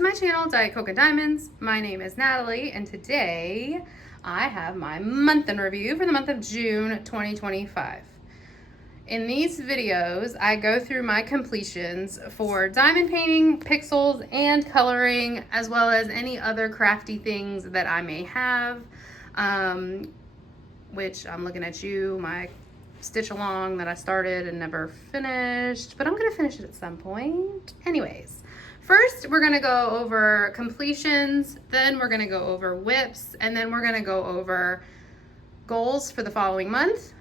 to my channel, Diet Coke and Diamonds. My name is Natalie, and today I have my month in review for the month of June 2025. In these videos, I go through my completions for diamond painting, pixels, and coloring, as well as any other crafty things that I may have, which I'm looking at you, my stitch along that I started and never finished, but I'm gonna finish it at some point. Anyways, first we're gonna go over completions, then we're gonna go over WIPs, and then we're gonna go over goals for the following month.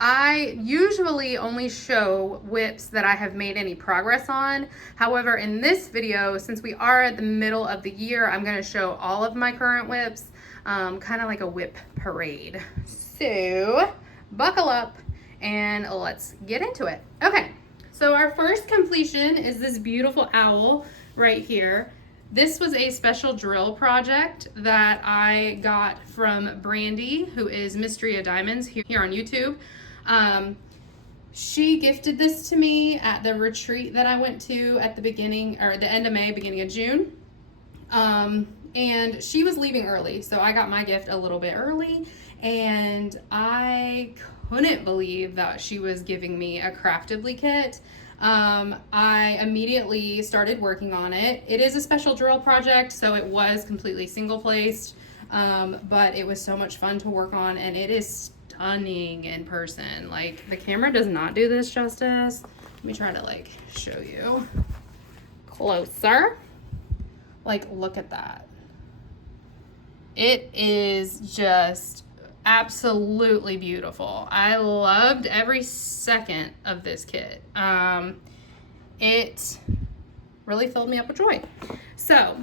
I usually only show WIPs that I have made any progress on. However, in this video, since we are at the middle of the year, I'm gonna show all of my current WIPs, kind of like a WIP parade. So buckle up and let's get into it. Okay, so our first completion is this beautiful owl right here. This was a special drill project that I got from Brandy, who is Mystery of Diamonds here on YouTube. She gifted this to me at the retreat that I went to at the beginning, or the end of May, beginning of June. And she was leaving early, so I got my gift a little bit early, and I couldn't believe that she was giving me a Craftibly kit. I immediately started working on it. It is a special drill project, so it was completely single placed, but it was so much fun to work on, and it is stunning in person. Like, the camera does not do this justice. Let me try to like show you closer. Like, look at that. It is just absolutely beautiful. I loved every second of this kit. It really filled me up with joy. So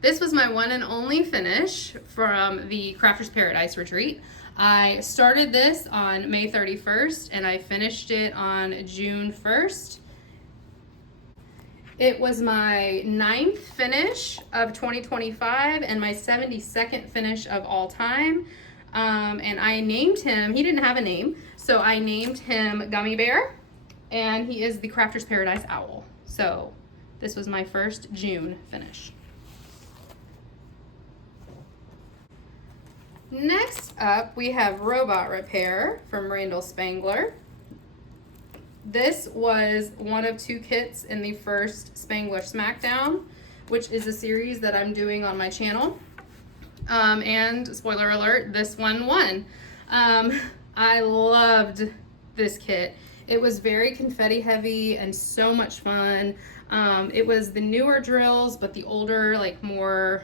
this was my one and only finish from the Crafters Paradise retreat. I started this on May 31st and I finished it on June 1st. It was my 9th finish of 2025 and my 72nd finish of all time. And I named him, he didn't have a name, so I named him Gummy Bear, and he is the Crafters Paradise Owl. So this was my first June finish. Next up, we have Robot Repair from Randal Spangler. This was one of 2 kits in the first Spangler Smackdown, which is a series that I'm doing on my channel. And spoiler alert, this one won. I loved this kit. It was very confetti heavy and so much fun. It was the newer drills, but the older, like more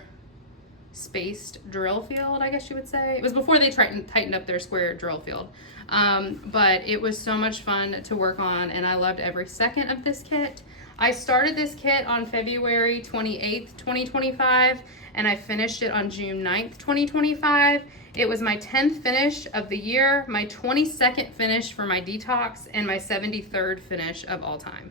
spaced drill field, I guess you would say. It was before they tightened up their square drill field. But it was so much fun to work on, and I loved every second of this kit. I started this kit on February 28th, 2025, and I finished it on June 9th, 2025. It was my 10th finish of the year, my 22nd finish for my detox, and my 73rd finish of all time.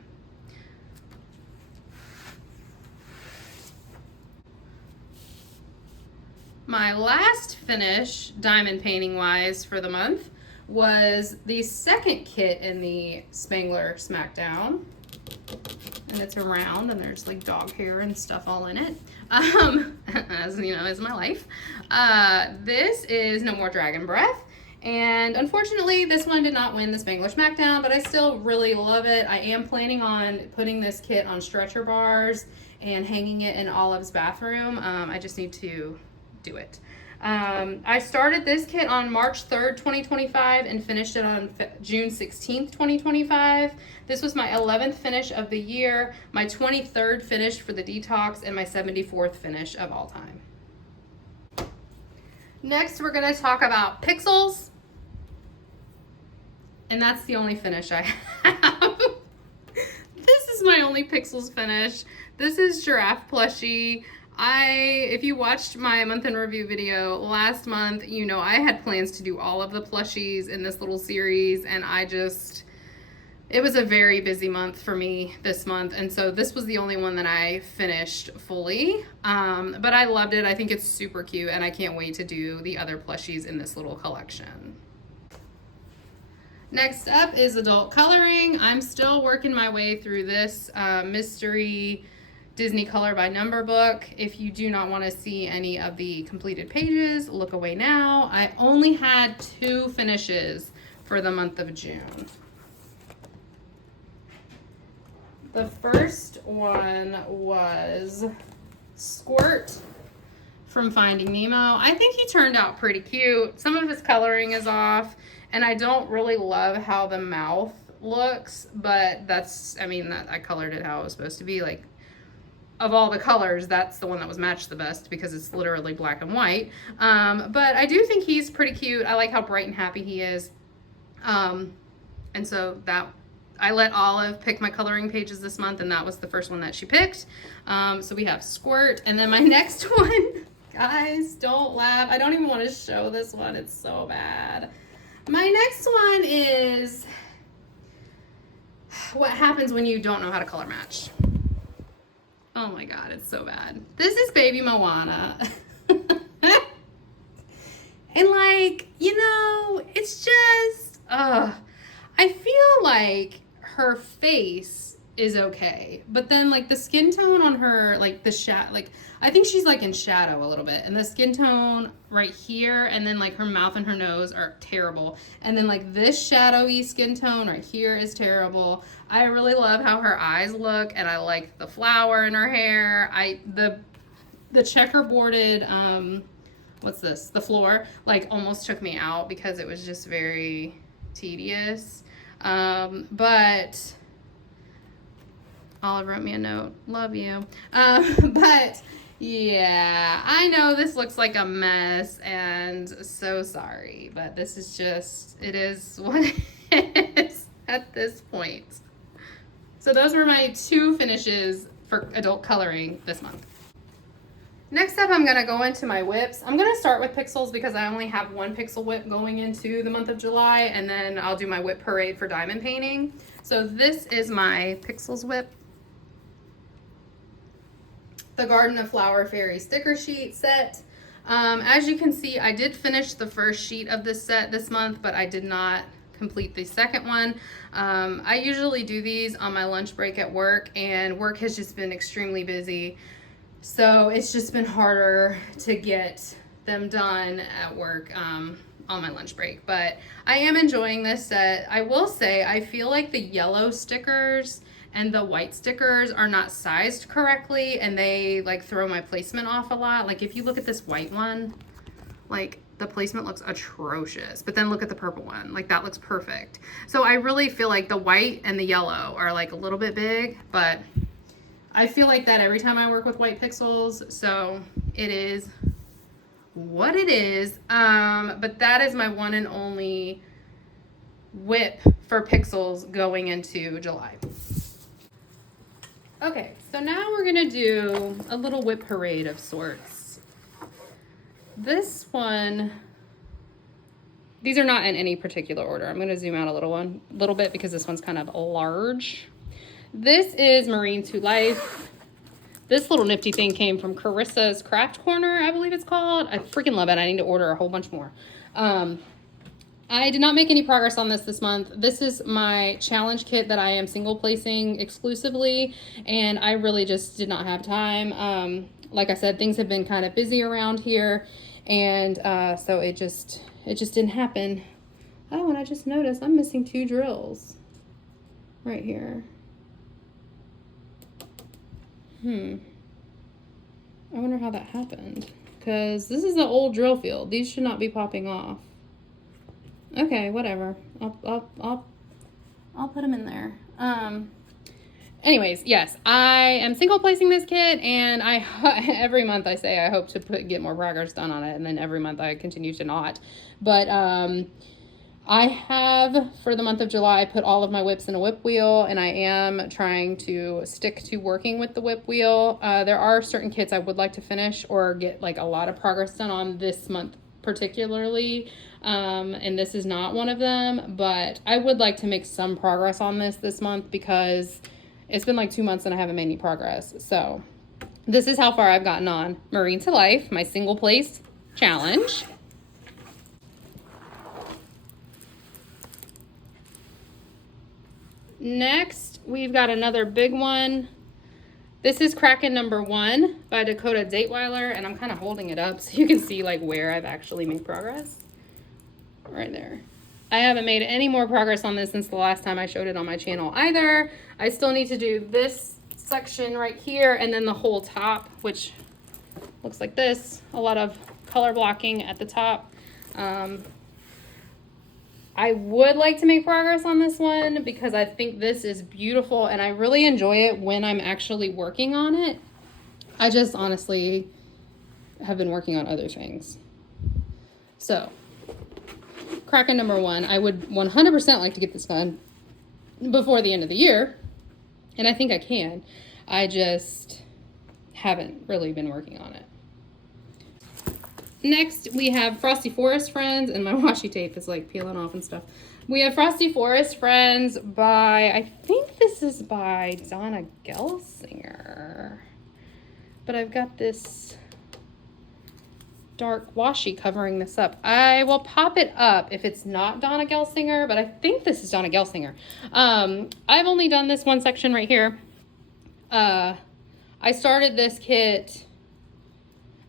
My last finish, diamond painting wise, for the month was the second kit in the Spangler Smackdown. And it's a round, and there's like dog hair and stuff all in it. As you know, is my life. This is No More Dragon Breath. And unfortunately, this one did not win the Spangler Smackdown, but I still really love it. I am planning on putting this kit on stretcher bars and hanging it in Olive's bathroom. I just need to do it. I started this kit on March 3rd, 2025 and finished it on June 16th, 2025. This was my 11th finish of the year, my 23rd finish for the detox, and my 74th finish of all time. Next, we're going to talk about Pixyls. And that's the only finish I have. This is my only Pixyls finish. This is Giraffe Plushie. If you watched my month in review video last month, you know I had plans to do all of the plushies in this little series, and it was a very busy month for me this month, and so this was the only one that I finished fully. But I loved it. I think it's super cute, and I can't wait to do the other plushies in this little collection. Next up is adult coloring. I'm still working my way through this mystery Disney Color by Number book. If you do not want to see any of the completed pages, look away now. I only had 2 finishes for the month of June. The first one was Squirt from Finding Nemo. I think he turned out pretty cute. Some of his coloring is off, and I don't really love how the mouth looks, but that's, I mean, I colored it how it was supposed to be. Like, of all the colors, that's the one that was matched the best because it's literally black and white. But I do think he's pretty cute. I like how bright and happy he is. And so that, I let Olive pick my coloring pages this month, and that was the first one that she picked. So we have Squirt, and then my next one, guys, don't laugh. I don't even want to show this one. It's so bad. My next one is what happens when you don't know how to color match. Oh my God, it's so bad. This is baby Moana. And like, you know, it's just, I feel like her face is okay, but then like the skin tone on her, like the shadow, like I think she's like in shadow a little bit, and the skin tone right here, and then like her mouth and her nose are terrible, and then like this shadowy skin tone right here is terrible. I really love how her eyes look, and I like the flower in her hair. The checkerboarded what's this, the floor, like almost took me out because it was just very tedious. But Olive wrote me a note, love you. But yeah, I know this looks like a mess, and so sorry, but this is just, it is what it is at this point. So those were my 2 finishes for adult coloring this month. Next up, I'm gonna go into my WIPs. I'm gonna start with Pixyls because I only have 1 Pixel WIP going into the month of July, and then I'll do my WIP Parade for Diamond Painting. So this is my Pixyls WIP. The Garden of Flower Fairy sticker sheet set. As you can see, I did finish the first sheet of this set this month, but I did not complete the second one. I usually do these on my lunch break at work, and work has just been extremely busy. So it's just been harder to get them done at work on my lunch break. But I am enjoying this set. I will say I feel like the yellow stickers and the white stickers are not sized correctly, and they like throw my placement off a lot. Like if you look at this white one, like the placement looks atrocious, but then look at the purple one, like that looks perfect. So I really feel like the white and the yellow are like a little bit big, but I feel like that every time I work with white Pixyls, so it is what it is. But that is my one and only WIP for Pixyls going into July. Okay, so now we're gonna do a little WIP parade of sorts. This one, these are not in any particular order. I'm gonna zoom out a little bit because this one's kind of large. This is Marine to Life. This little nifty thing came from Carissa's Craft Corner, I believe it's called. I freaking love it. I need to order a whole bunch more. I did not make any progress on this month. This is my challenge kit that I am single placing exclusively, and I really just did not have time. Like I said, things have been kind of busy around here, and so it just didn't happen. Oh, and I just noticed I'm missing 2 drills right here. I wonder how that happened, because this is an old drill field. These should not be popping off. Okay, whatever. I'll put them in there. Anyways, yes, I am single placing this kit, and every month I say I hope to get more progress done on it, and then every month I continue to not. But I have, for the month of July, put all of my WIPs in a WIP wheel, and I am trying to stick to working with the WIP wheel. There are certain kits I would like to finish or get like a lot of progress done on this month particularly, and this is not one of them, but I would like to make some progress on this month because it's been like 2 months and I haven't made any progress. So this is how far I've gotten on Marine to Life, my single place challenge. Next, we've got another big one. This is Kraken number 1 by Dakota Dateweiler, and I'm kind of holding it up so you can see like where I've actually made progress. Right there. I haven't made any more progress on this since the last time I showed it on my channel either. I still need to do this section right here and then the whole top, which looks like this. A lot of color blocking at the top. I would like to make progress on this one because I think this is beautiful and I really enjoy it when I'm actually working on it. I just honestly have been working on other things. So, Kraken number 1, I would 100% like to get this done before the end of the year, and I think I can. I just haven't really been working on it. Next, we have Frosty Forest Friends, and my washi tape is like peeling off and stuff. We have Frosty Forest Friends by, I think this is by Donna Gelsinger, but I've got this dark washi covering this up. I will pop it up if it's not Donna Gelsinger, but I think this is Donna Gelsinger. I've only done this one section right here. I started this kit.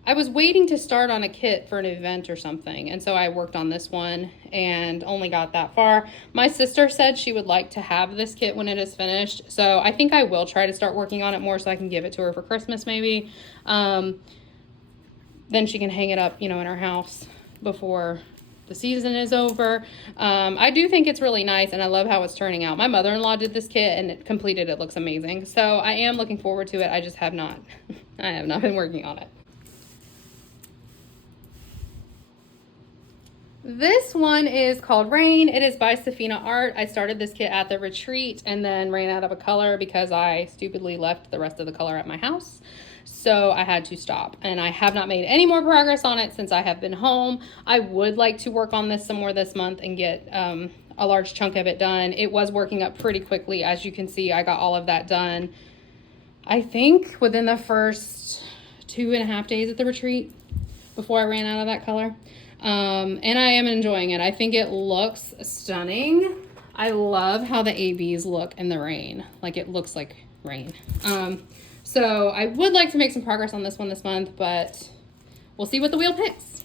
I was waiting to start on a kit for an event or something, and so I worked on this one and only got that far. My sister said she would like to have this kit when it is finished, so I think I will try to start working on it more so I can give it to her for Christmas maybe. Then she can hang it up, you know, in her house before the season is over. I do think it's really nice, and I love how it's turning out. My mother-in-law did this kit, and it completed. It looks amazing, so I am looking forward to it. I just have not. I have not been working on it. This one is called Rain. It is by Safina Art. I started this kit at the retreat and then ran out of a color because I stupidly left the rest of the color at my house. So I had to stop, and I have not made any more progress on it since I have been home. I would like to work on this some more this month and get a large chunk of it done. It was working up pretty quickly. As you can see, I got all of that done, I think, within the first 2.5 days at the retreat before I ran out of that color. And I am enjoying it. I think it looks stunning. I love how the ABs look in the rain. Like, it looks like rain. So I would like to make some progress on this one this month, but we'll see what the wheel picks.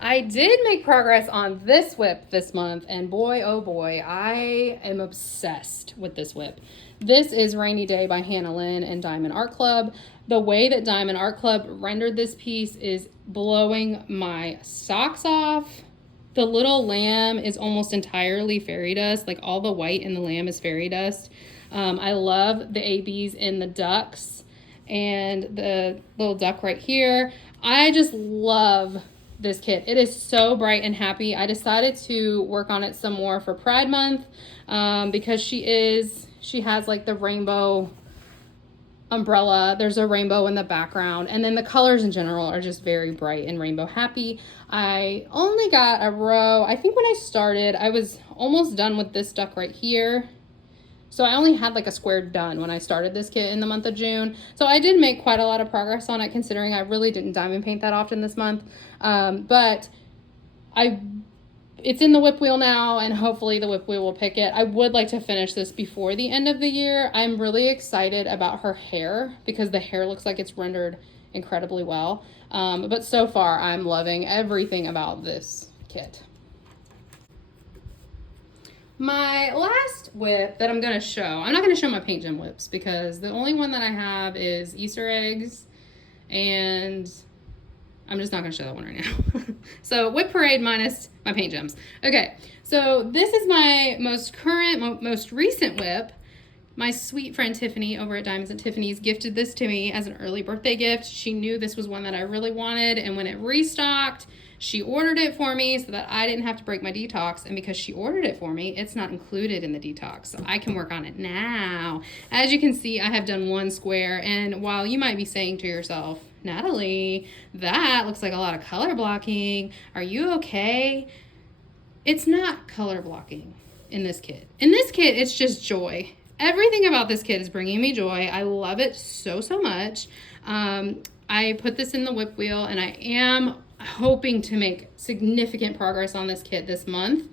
I did make progress on this WIP this month, and boy, oh boy, I am obsessed with this WIP. This is Rainy Day by Hannah Lynn and Diamond Art Club. The way that Diamond Art Club rendered this piece is blowing my socks off. The little lamb is almost entirely fairy dust. Like, all the white in the lamb is fairy dust. I love the ABs in the ducks and the little duck right here. I just love this kit. It is so bright and happy. I decided to work on it some more for Pride Month because she has like the rainbow umbrella. There's a rainbow in the background, and then the colors in general are just very bright and rainbow happy. I only got a row. I think when I started, I was almost done with this duck right here. So I only had like a square done when I started this kit in the month of June. So I did make quite a lot of progress on it, considering I really didn't diamond paint that often this month. But it's in the WIP wheel now, and hopefully the WIP wheel will pick it. I would like to finish this before the end of the year. I'm really excited about her hair because the hair looks like it's rendered incredibly well. But so far, I'm loving everything about this kit. My last WIP that I'm going to show, I'm not going to show my paint gem WIPs because the only one that I have is Easter eggs, and I'm just not going to show that one right now. So WIP Parade minus my paint gems. Okay, so this is my most current, most recent WIP. My sweet friend Tiffany over at Diamonds and Tiffany's gifted this to me as an early birthday gift. She knew this was one that I really wanted, and when it restocked, she ordered it for me so that I didn't have to break my detox, and because she ordered it for me, it's not included in the detox, so I can work on it now. As you can see, I have done one square, and while you might be saying to yourself, Natalie, that looks like a lot of color blocking. Are you okay? It's not color blocking in this kit. In this kit, it's just joy. Everything about this kit is bringing me joy. I love it so, so much. I put this in the WIP wheel, and I am hoping to make significant progress on this kit this month.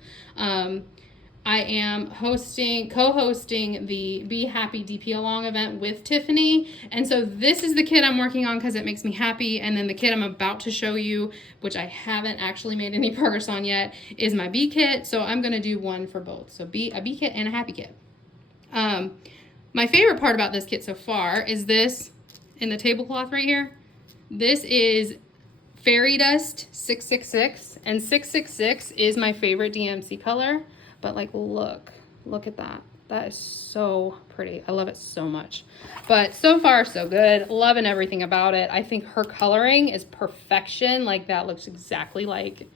I am co-hosting the Be Happy DP Along event with Tiffany. And so this is the kit I'm working on because it makes me happy. And then the kit I'm about to show you, which I haven't actually made any progress on yet, is my Bee kit. So I'm going to do one for both. So a Bee kit and a Happy kit. My favorite part about this kit so far is this in the tablecloth right here. This is Fairy Dust 666, and 666 is my favorite DMC color. But like, look at that. That is so pretty. I love it so much. But so far, so good. Loving everything about it. I think her coloring is perfection. Like, that looks exactly like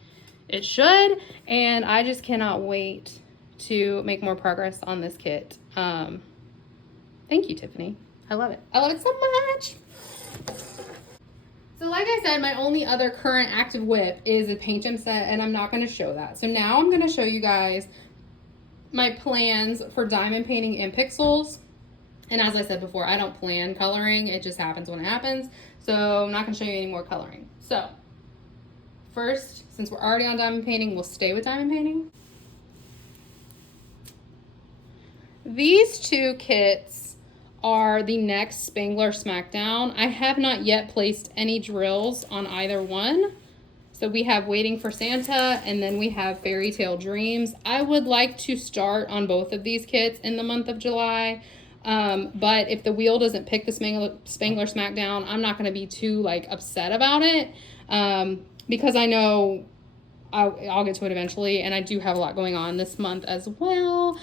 it should. And I just cannot wait to make more progress on this kit. Thank you, Tiffany. I love it. I love it so much. So like I said, my only other current active WIP is a paint gem set, and I'm not going to show that. So now I'm going to show you guys my plans for diamond painting in Pixyls. And as I said before, I don't plan coloring. It just happens when it happens. So I'm not going to show you any more coloring. So first, since we're already on diamond painting, we'll stay with diamond painting. These two kits are the next Spangler Smackdown. I have not yet placed any drills on either one. So we have Waiting for Santa, and then we have Fairy Tale Dreams. I would like to start on both of these kits in the month of July. But if the wheel doesn't pick the Spangler Smackdown, I'm not going to be too like upset about it. Because I know I'll get to it eventually, and I do have a lot going on this month as well.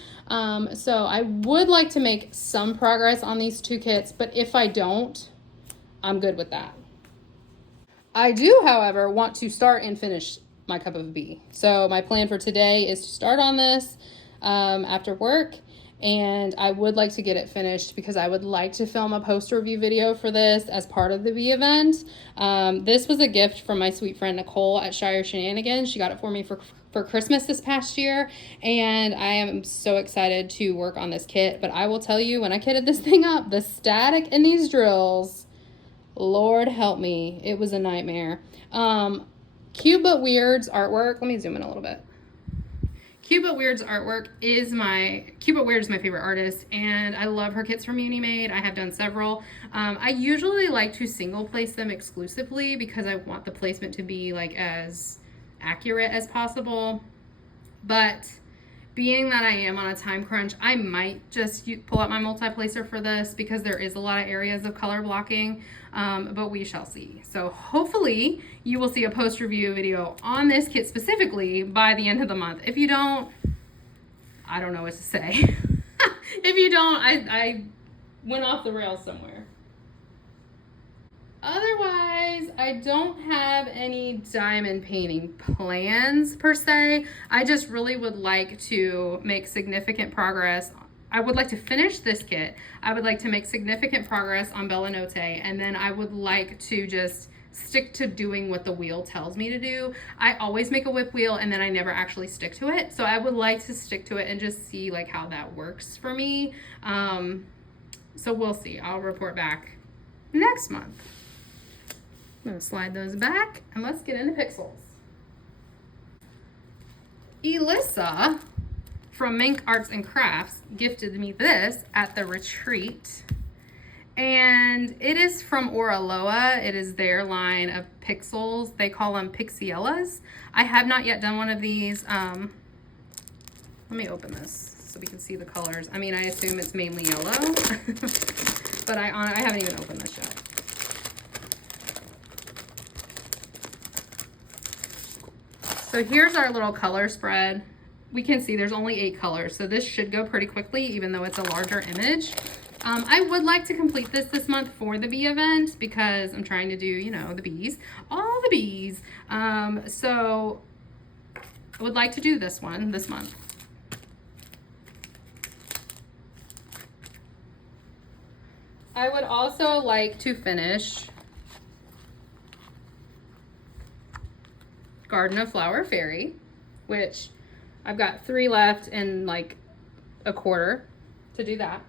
So I would like to make some progress on these two kits, but if I don't, I'm good with that. I do, however, want to start and finish my cup of Bee. So my plan for today is to start on this after work, and I would like to get it finished because I would like to film a post review video for this as part of the Bee event. This was a gift from my sweet friend Nicole at Shire Shenanigans. She got it for me for Christmas this past year, and I am so excited to work on this kit. But I will tell you, when I kitted this thing up, the static in these drills, Lord help me, it was a nightmare. Cute But Weird's artwork, let me zoom in a little bit. Cute But Weird's artwork is Cute But Weird is my favorite artist, and I love her kits from Unimade. I have done several. I usually like to single place them exclusively because I want the placement to be like as accurate as possible. But being that I am on a time crunch, I might just pull out my multi-placer for this because there is a lot of areas of color blocking, but we shall see. So hopefully you will see a post review video on this kit specifically by the end of the month. If you don't, I don't know what to say. If you don't, I went off the rails somewhere. Otherwise, I don't have any diamond painting plans per se. I just really would like to make significant progress. I would like to finish this kit. I would like to make significant progress on Bella Notte, and then I would like to just stick to doing what the wheel tells me to do. I always make a whip wheel and then I never actually stick to it. So I would like to stick to it and just see like how that works for me. So we'll see. I'll report back next month. I'm going to slide those back and let's get into Pixyls. Elissa from Mink Arts and Crafts gifted me this at the retreat. And it is from Oraloa. It is their line of Pixyls. They call them Pixyls. I have not yet done one of these. Let me open this so we can see the colors. I mean, I assume it's mainly yellow, but I haven't even opened this yet. So here's our little color spread. We can see there's only 8 colors, so this should go pretty quickly, even though it's a larger image. I would like to complete this month for the Bee event because I'm trying to do, you know, the bees, all the bees. So I would like to do this one this month. I would also like to finish Garden of Flower Fairy, which I've got 3 left and like a quarter to do that.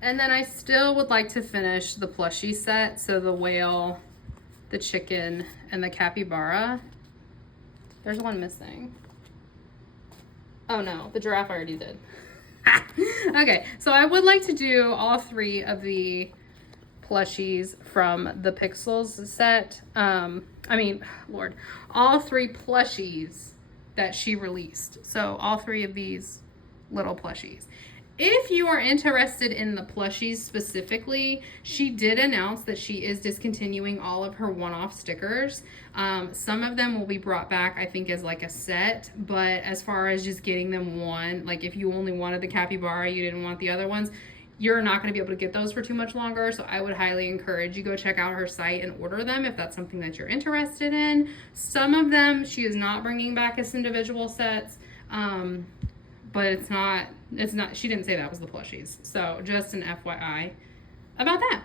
And then I still would like to finish the plushie set, so the whale the chicken and the capybara. There's one missing. Oh no, the giraffe I already did. Okay, so I would like to do all 3 of the plushies from the Pixyls set. All 3 plushies that she released. So all 3 of these little plushies. If you are interested in the plushies specifically, she did announce that she is discontinuing all of her one-off stickers. Some of them will be brought back, I think, as like a set, but as far as just getting them one, like if you only wanted the capybara, you didn't want the other ones, you're not going to be able to get those for too much longer. So I would highly encourage you go check out her site and order them if that's something that you're interested in. Some of them she is not bringing back as individual sets. But it's not, she didn't say that was the plushies. So just an FYI about that.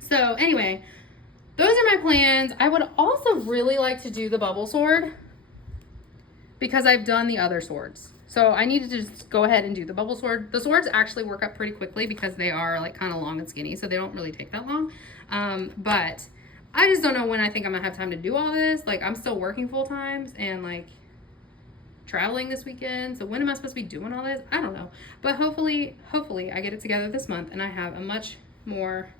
So anyway, those are my plans. I would also really like to do the bubble sword because I've done the other swords. So I needed to just go ahead and do the bubble sword. The swords actually work up pretty quickly because they are like kind of long and skinny, so they don't really take that long. But I just don't know when I think I'm gonna have time to do all this. Like I'm still working full time and like traveling this weekend, so when am I supposed to be doing all this? I don't know, but hopefully I get it together this month and I have a much more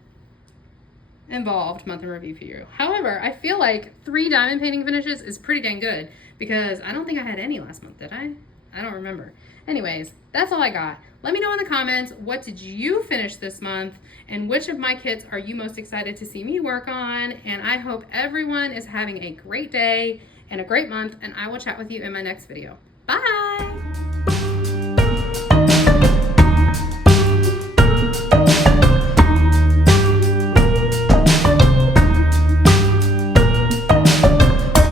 involved month in review for you. However, I feel like 3 diamond painting finishes is pretty dang good because I don't think I had any last month, did I? I don't remember. Anyways, that's all I got. Let me know in the comments, what did you finish this month and which of my kits are you most excited to see me work on? And I hope everyone is having a great day and a great month, and I will chat with you in my next video. Bye!